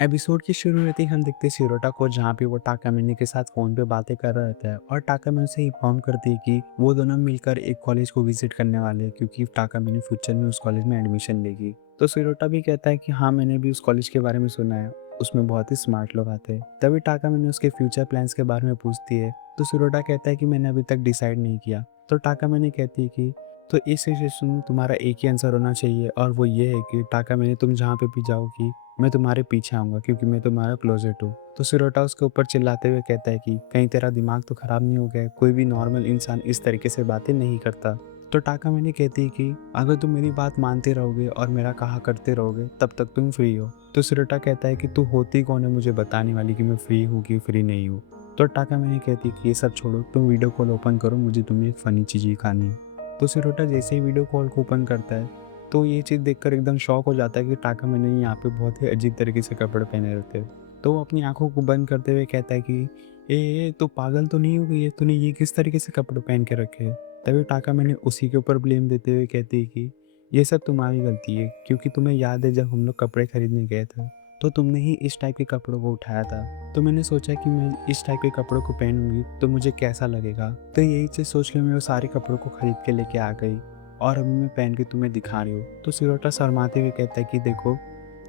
Episode की शुरू होते ही हम देखते हैं शिरोटा को, जहाँ पे वो टाकामिनी के साथ फोन पे बातें कर रहा होता है और टाकामिनी से इन्फॉर्म करती है कि वो दोनों मिलकर एक कॉलेज को विजिट करने वाले हैं, क्योंकि टाकामिनी फ्यूचर में उस कॉलेज में एडमिशन लेगी। तो शिरोटा भी कहता है कि हाँ, मैंने भी उस कॉलेज के बारे में सुना है, उसमें बहुत ही स्मार्ट लोग आते हैं। तभी टाकामिनी उसके फ्यूचर प्लान्स के बारे में पूछती है, तो शिरोटा कहता है कि मैंने अभी तक डिसाइड नहीं किया। तो टाकामिनी कहती है कि तो इस सिचुएशन में तुम्हारा एक ही आंसर होना चाहिए, और वो ये है कि टाकामिनी, तुम जहाँ पे भी जाओगी मैं तुम्हारे पीछे आऊँगा, क्योंकि मैं तुम्हारा क्लोज़ेट हूँ। तो शिरोटा उसके ऊपर चिल्लाते हुए कहता है कि कहीं तेरा दिमाग तो खराब नहीं हो गया है? कोई भी नॉर्मल इंसान इस तरीके से बातें नहीं करता। तो टाकामिनी कहती है कि अगर तुम मेरी बात मानते रहोगे और मेरा कहा करते रहोगे, तब तक तुम फ्री हो। तो शिरोटा कहता है कि तू होती कौन है मुझे बताने वाली कि मैं फ्री हूँ कि फ्री नहीं हूँ। तो टाकामिनी कहती है कि ये सब छोड़ो, तुम वीडियो कॉल ओपन करो, मुझे तुम्हें एक फ़नी चीज़ दिखानी है। तो शिरोटा जैसे ही वीडियो कॉल को ओपन करता है, तो ये चीज़ देखकर एकदम शॉक हो जाता है कि टाकामिनी यहाँ पे बहुत ही अजीब तरीके से कपड़े पहने रहते हैं। तो वो अपनी आँखों को बंद करते हुए कहता है कि ए तू पागल तो नहीं हो गई है? तूने ये किस तरीके से कपड़े पहन के रखे हैं? तभी टाकामिनी उसी के ऊपर ब्लेम देते हुए कहती है कि ये सब तुम्हारी गलती है, क्योंकि तुम्हें याद है जब हम लोग कपड़े खरीदने गए थे, तो तुमने ही इस टाइप के कपड़ों को उठाया था। तो मैंने सोचा कि मैं इस टाइप के कपड़ों को पहनूंगी तो मुझे कैसा लगेगा। तो यही चीज़ सोच के मैं वो सारे कपड़ों को खरीद के लेके आ गई, और अभी मैं पहन के तुम्हें दिखा रही हूँ। तो शिरोटा शर्माते हुए कहता है कि देखो,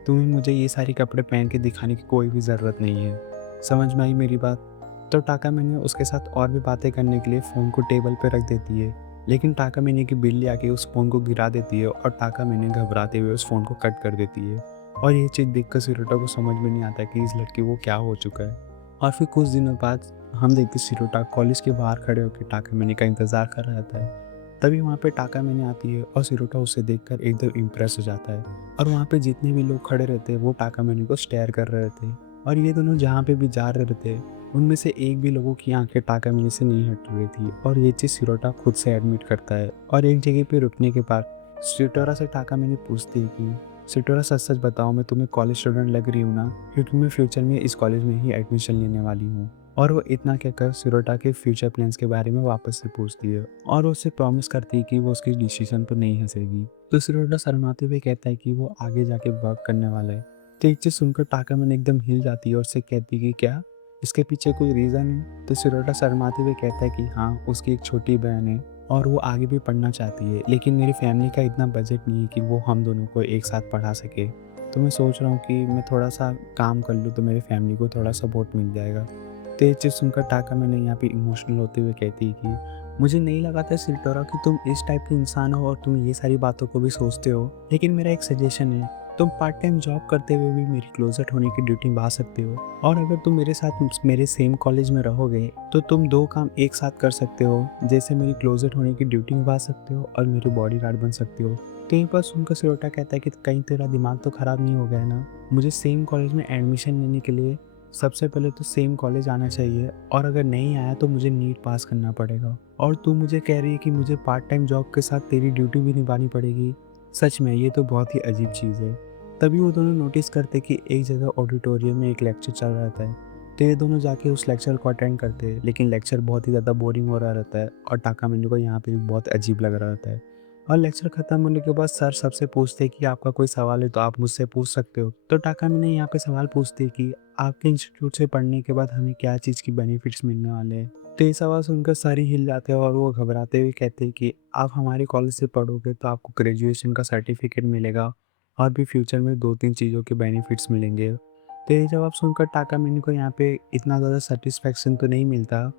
तुम्हें मुझे ये सारे कपड़े पहन के दिखाने की कोई भी ज़रूरत नहीं है। समझ में आई मेरी बात? तो टाकामिनी उसके साथ और भी बातें करने के लिए फ़ोन को टेबल पे रख देती है, लेकिन टाकामिनी की बिल्ली आके उस फ़ोन को गिरा देती है और टाकामिनी घबराते हुए उस फ़ोन को कट कर देती है। और ये चीज़ देखकर शिरोटा को समझ में नहीं आता कि इस लड़की को क्या हो चुका है। और फिर कुछ दिनों बाद हम देखते शिरोटा कॉलेज के बाहर खड़े होकर टाकामिनी का इंतज़ार कर रहा था। तभी वहाँ पे टाकामिनी आती है और शिरोटा उसे देखकर एकदम इम्प्रेस हो जाता है, और वहाँ पे जितने भी लोग खड़े रहते हैं वो टाकामिनी को स्टेयर कर रहे थे। और ये दोनों जहाँ पे भी जा रहे थे, उनमें से एक भी लोगों की आंखें टाकामिनी से नहीं हट रही थी, और ये चीज़ शिरोटा खुद से एडमिट करता है। और एक जगह पे रुकने के बाद शिटोरा से टाकामिनी पूछती है कि शिटोरा, सच सच बताओ, मैं तुम्हें कॉलेज स्टूडेंट लग रही हूँ ना? क्योंकि मैं फ्यूचर में इस कॉलेज में ही एडमिशन लेने वाली हूँ। और वो इतना कहकर शिरोटा के फ्यूचर प्लान्स के बारे में वापस से पूछती है, और वो उससे प्रॉमिस करती है कि वो उसकी डिसीजन पर नहीं हंसेगी। तो शिरोटा शर्माते हुए कहता है कि वो आगे जाके वर्क करने वाला है। तो एक चीज़ सुनकर टाकामिनी एकदम हिल जाती है और उससे कहती है कि क्या इसके पीछे कोई रीज़न है? तो शिरोटा शर्माते हुए कहता है कि हाँ, उसकी एक छोटी बहन है और वो आगे भी पढ़ना चाहती है, लेकिन मेरी फैमिली का इतना बजट नहीं है कि वो हम दोनों को एक साथ पढ़ा सके। तो मैं सोच रहा हूँ कि मैं थोड़ा सा काम कर लूँ तो मेरी फैमिली को थोड़ा सपोर्ट मिल जाएगा। तो ये चीज़ सुनकर टाकामिनी यहाँ पे इमोशनल होते हुए कहती है कि मुझे नहीं लगा था शिल्टोरा कि तुम इस टाइप के इंसान हो और तुम ये सारी बातों को भी सोचते हो, लेकिन मेरा एक सजेशन है, तुम पार्ट टाइम जॉब करते हुए भी मेरी क्लोजेट होने की ड्यूटी निभा सकते हो। और अगर तुम मेरे साथ मेरे सेम कॉलेज में रहोगे तो तुम दो काम एक साथ कर सकते हो, जैसे मेरी क्लोजेट होने की ड्यूटी निभा सकते हो और मेरी बॉडी गार्ड बन सकते हो। कहीं पर सुनकर सिरोटा कहता है कि कहीं तेरा दिमाग तो ख़राब नहीं हो गया है ना? मुझे सेम कॉलेज में एडमिशन लेने के लिए सबसे पहले तो सेम कॉलेज आना चाहिए, और अगर नहीं आया तो मुझे नीट पास करना पड़ेगा। और तू मुझे कह रही है कि मुझे पार्ट टाइम जॉब के साथ तेरी ड्यूटी भी निभानी पड़ेगी। सच में ये तो बहुत ही अजीब चीज़ है। तभी वो दोनों नोटिस करते कि एक जगह ऑडिटोरियम में एक लेक्चर चल रहा था। तो ये दोनों जाके उस लेक्चर को अटेंड करते हैं, लेकिन लेक्चर बहुत ही ज़्यादा बोरिंग हो रहा रहता है और टाकामिनी को यहाँ पे भी बहुत अजीब लग रहा रहता है। और लेक्चर खत्म होने के बाद सर सबसे पूछते हैं कि आपका कोई सवाल है तो आप मुझसे पूछ सकते हो। तो टाकामिनी यहाँ पे सवाल पूछती है कि आपके इंस्टीट्यूट से पढ़ने के बाद हमें क्या चीज़ की बेनिफिट्स मिलने वाले हैं। तो ये सवाल सुनकर सर ही हिल जाते हैं और वो घबराते हुए कहते हैं कि आप हमारे कॉलेज से पढ़ोगे तो आपको ग्रेजुएशन का सर्टिफिकेट मिलेगा, और भी फ्यूचर में 2-3 चीज़ों के बेनिफिट्स मिलेंगे। तो ये जवाब सुनकर टाकामिनी को यहाँ पे इतना ज़्यादा सैटिस्फैक्शन तो नहीं मिलता,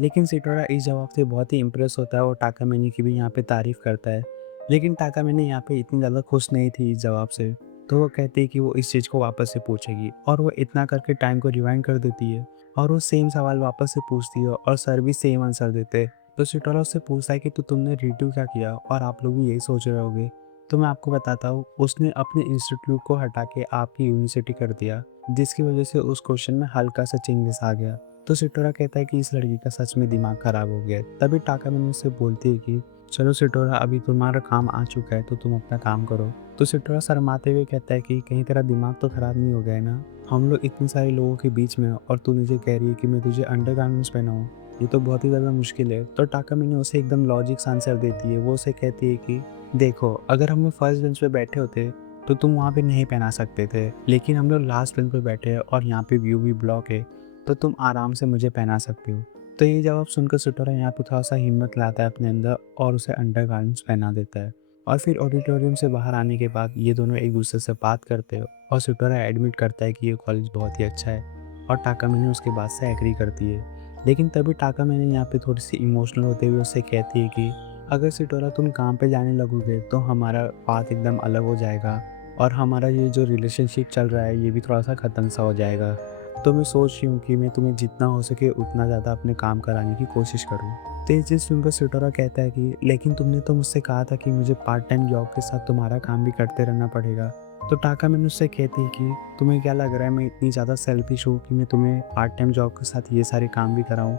लेकिन सिटोरा इस जवाब से बहुत ही इम्प्रेस होता है और टाकामिनी की भी यहाँ पे तारीफ़ करता है। लेकिन टाकामिनी यहाँ पे इतनी ज़्यादा खुश नहीं थी इस जवाब से, तो वो कहती है कि वो इस चीज़ को वापस से पूछेगी, और वो इतना करके टाइम को रिवाइंड कर देती है और वो सेम सवाल वापस से पूछती है और सर भी सेम आंसर देते हैं। तो सिटोरा उससे पूछता है कि तुमने रिड्यू क्या किया और आप लोग भी यही सोच रहे होगे। तो मैं आपको बताता हूँ, उसने अपने इंस्टीट्यूट को हटा के आपकी यूनिवर्सिटी कर दिया, जिसकी वजह से उस क्वेश्चन में हल्का सा चेंजेस आ गया। तो सिटोरा कहता है कि इस लड़की का सच में दिमाग खराब हो गया है। तभी टाकामिनी उससे बोलती है कि चलो सिटोरा, अभी तुम्हारा काम आ चुका है तो तुम अपना काम करो। तो सिटोरा शर्माते हुए कहता है कि कहीं तेरा दिमाग तो खराब नहीं हो गया है ना? हम लोग इतने सारे लोगों के बीच में हैं और तू मुझे कह रही है कि मैं तुझे अंडरगारमेंट्स पहनाऊँ? ये तो बहुत ही ज़्यादा मुश्किल है। तो टाकामिनी उसे एकदम लॉजिक्स आंसर देती है। वो उसे कहती है कि देखो, अगर हम लोग फर्स्ट बेंच पे बैठे होते तो तुम वहाँ पे नहीं पहना सकते थे, लेकिन हम लोग लास्ट बेंच पे बैठे हैं और यहाँ पे व्यू भी ब्लॉक है, तो तुम आराम से मुझे पहना सकते हो। तो ये जवाब सुनकर सिटोरा यहाँ पे थोड़ा-सा हिम्मत लाता है अपने अंदर और उसे अंडरगारमेंट्स पहना देता है। और फिर ऑडिटोरियम से बाहर आने के बाद ये दोनों एक-दूसरे से बात करते हैं और सिटोरा एडमिट करता है कि ये कॉलेज बहुत ही अच्छा है और टाकामिनी उसके बात से एग्री करती है। लेकिन तभी टाकामिनी यहाँ पे थोड़ी-सी इमोशनल होते हुए उससे कहती है कि अगर सिटोरा तुम काम पे जाने लगोगे तो हमारा पाथ एकदम अलग हो जाएगा और हमारा ये जो रिलेशनशिप चल रहा है ये भी थोड़ा-सा ख़त्म सा हो जाएगा। तो मैं सोच रही हूँ कि मैं तुम्हें जितना हो सके उतना ज़्यादा अपने काम कराने की कोशिश करूँ। तो ये चीज़ सुनकर सिटोरा कहता है कि लेकिन तुमने तो मुझसे कहा था कि मुझे पार्ट टाइम जॉब के साथ तुम्हारा काम भी करते रहना पड़ेगा। तो टाकामिनी उससे कहती है कि तुम्हें क्या लग रहा है मैं इतनी ज़्यादा सेल्फिश हूँ कि मैं तुम्हें पार्ट टाइम जॉब के साथ ये सारे काम भी कराऊँ?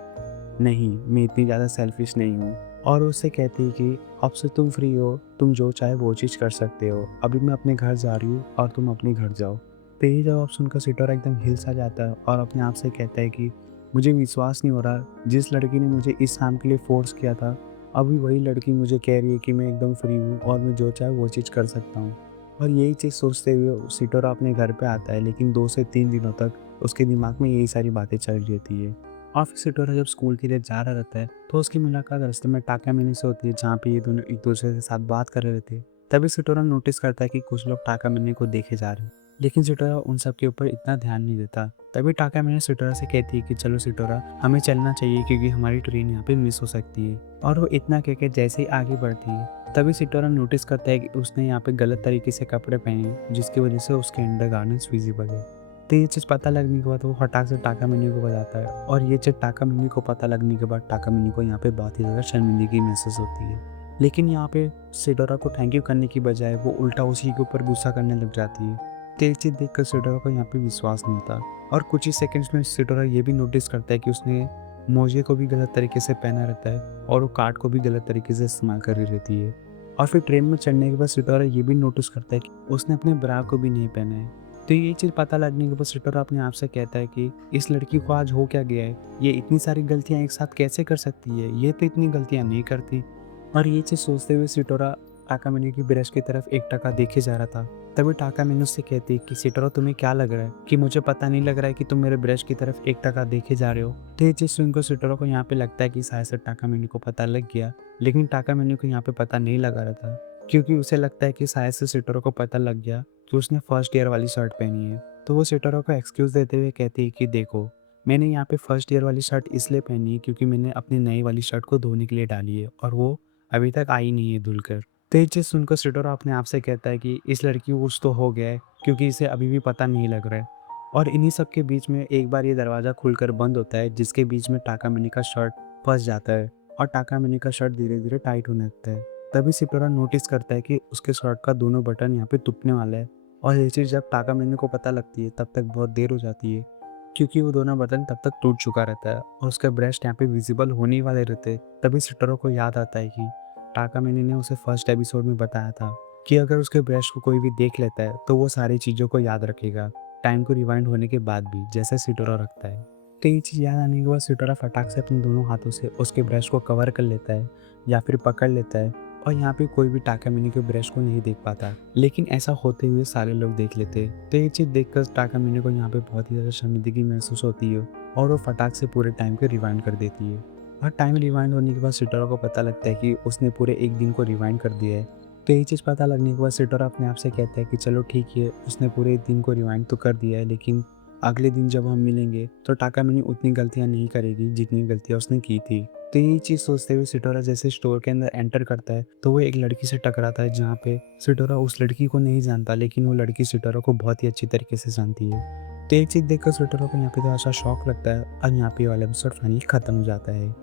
नहीं, मैं इतनी ज़्यादा सेल्फिश नहीं हूँ। और वो उससे कहती है कि अब से तुम फ्री हो, तुम जो चाहे वो चीज़ कर सकते हो। अभी मैं अपने घर जा रही हूँ और तुम अपने घर जाओ। तो ये जवाब सुनकर सिटोरा एकदम हिल सा जाता है और अपने आप से कहता है कि मुझे विश्वास नहीं हो रहा, जिस लड़की ने मुझे इस काम के लिए फ़ोर्स किया था, अभी वही लड़की मुझे कह रही है कि मैं एकदम फ्री हूँ और मैं जो चाहे वो चीज़ कर सकता हूँ। और यही चीज़ सोचते हुए सिटोरा अपने घर पे आता है, लेकिन 2 से 3 दिनों तक उसके दिमाग में यही सारी बातें चल रही होती है। और फिर सिटोरा जब स्कूल के लिए जा रहा रहता है, तो उसकी मुलाकात रास्ते में टाकामिनी से होती है, जहाँ पे ये दोनों एक-दूसरे के साथ बात कर रहे थे। तभी सिटोरा नोटिस करता है कि कुछ लोग टाकामिनी को देखे जा रहे हैं, लेकिन सिटोरा उन सब के ऊपर इतना ध्यान नहीं देता। तभी टाकामिनी सिटोरा से कहती है कि चलो सिटोरा, हमें चलना चाहिए क्योंकि हमारी ट्रेन यहाँ पे मिस हो सकती है। और वो इतना कह के जैसे ही आगे बढ़ती है, तभी सिटोरा नोटिस करता है कि उसने यहाँ पे गलत तरीके से कपड़े पहने हैं, जिसकी वजह से उसके अंडरगारमेंट्स विजिबल है। तो ये चीज़ पता लगने के बाद वो फटाक से टाकामिनी को बताता है और ये चीज़ टाकामिनी को पता लगने के बाद टाकामिनी को यहाँ पे बहुत ही ज़्यादा शर्मिंदगी महसूस होती है। लेकिन यहाँ पे सिडोरा को थैंक यू करने की बजाय वो उल्टा उसी के ऊपर गुस्सा करने लग जाती है। तो ये चीज़ देखकर सिडोरा को यहाँ पे विश्वास नहीं होता और कुछ ही सेकंड्स में सिडोरा ये भी नोटिस करता है कि उसने मोजे को भी गलत तरीके से पहना रहता है और वो कार्ड को भी गलत तरीके से इस्तेमाल कर रही रहती है। और फिर ट्रेन में चढ़ने के बाद सिडोरा ये भी नोटिस करता है कि उसने अपने ब्रा को भी नहीं पहना है। तो ये चीज़ पता लगने के बाद सिटोरा अपने आप से कहता है कि इस लड़की को आज हो क्या गया है, ये इतनी सारी गलतियाँ एक साथ कैसे कर सकती है, ये तो इतनी गलतियाँ नहीं करती। और ये चीज़ सोचते हुए सिटोरा टाकामिनी की ब्रश की तरफ एक टका देखे जा रहा था। तभी टाकामिनी उससे कहती है कि सिटोरा तुम्हें क्या लग रहा है कि मुझे पता नहीं लग रहा है कि तुम मेरे ब्रश की तरफ एक टका देखे जा रहे हो। तो ये चीज़ सुनकर सिटोरा को यहाँ पे लगता है कि शायद से टाकामिनी को पता लग गया, लेकिन टाकामिनी को यहाँ पे पता नहीं लगा रहा था, क्योंकि उसे लगता है कि शायद से सिटोरा को पता लग गया कि उसने फर्स्ट ईयर वाली शर्ट पहनी है। तो वो सिटोरा को एक्सक्यूज़ देते हुए कहती है कि देखो, मैंने यहाँ पे फर्स्ट ईयर वाली शर्ट इसलिए पहनी है क्योंकि मैंने अपनी नई वाली शर्ट को धोने के लिए डाली है और वो अभी तक आई नहीं है धुलकर। तो ये चीज़ सुनकर सिटोरा अपने आप से कहता है कि इस लड़की को कुछ तो हो गया है क्योंकि इसे अभी भी पता नहीं लग रहा है। और इन्हीं सब के बीच में एक बार ये दरवाज़ा खुलकर बंद होता है, जिसके बीच में टाकामिनी का शर्ट फंस जाता है और टाकामिनी का शर्ट धीरे-धीरे टाइट होने लगता है। तभी सिटोरा नोटिस करता है कि उसके शर्ट का दोनों बटन यहाँ पे टूटने वाला है और ये चीज़ जब टाकामिनी को पता लगती है तब तक बहुत देर हो जाती है, क्योंकि वो दोनों बटन तब तक टूट चुका रहता है और उसका ब्रेस्ट यहाँ पे विजिबल होने ही वाले रहते हैं। तभी सिटोरा को याद आता है कि टाकामिनी ने उसे फर्स्ट एपिसोड में बताया था कि अगर उसके ब्रश को कोई भी देख लेता है तो वो सारी चीज़ों को याद रखेगा, टाइम को रिवाइंड होने के बाद भी, जैसे सिटोरा रखता है। तो ये चीज़ याद आने के बाद सिटोरा फटाक से अपने दोनों हाथों से उसके ब्रश को कवर कर लेता है या फिर पकड़ लेता है और यहाँ पे कोई भी टाकामिनी के ब्रश को नहीं देख पाता, लेकिन ऐसा होते हुए सारे लोग देख लेते। तो ये चीज़ देखकर टाकामिनी को यहाँ पे बहुत ही ज़्यादा शर्मिंदगी महसूस होती है और वो फटाक से पूरे टाइम को रिवाइंड कर देती है। और टाइम रिवाइंड होने के बाद सिटोरा को पता लगता है कि उसने पूरे एक दिन को रिवाइंड कर दिया है। तो ये चीज़ पता लगने के बाद सिटोरा अपने आप से कहता है कि चलो ठीक है, उसने पूरे एक दिन को रिवाइंड तो कर दिया है, लेकिन अगले दिन जब हम मिलेंगे तो टाकामिनी उतनी गलतियाँ नहीं करेगी जितनी गलतियाँ उसने की थी। तो ये चीज़ सोचते हुए सिटोरा जैसे स्टोर के अंदर एंटर करता है तो वो एक लड़की से टकराता है, जहाँ पे सिटोरा उस लड़की को नहीं जानता, लेकिन वो लड़की सिटोरा को बहुत ही अच्छी तरीके से जानती है। तो एक चीज़ देखकर सिटोरा को यहाँ पे थोड़ा सा शॉक लगता है और यहाँ पे ये वाला एपिसोड फाइनली खत्म हो जाता है।